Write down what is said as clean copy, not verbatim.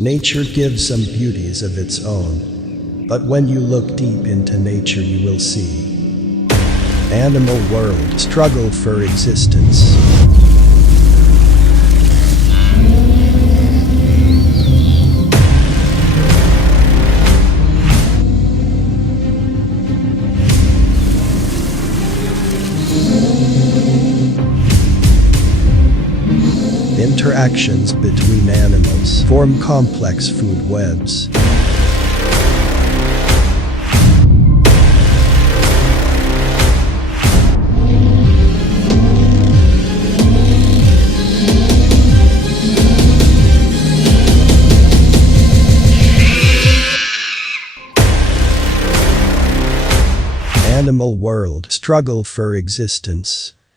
Nature gives some beauties of its own, but when you look deep into nature you will see animal world struggle for existence. Interactions between animals form complex food webs. Animal world struggle for existence.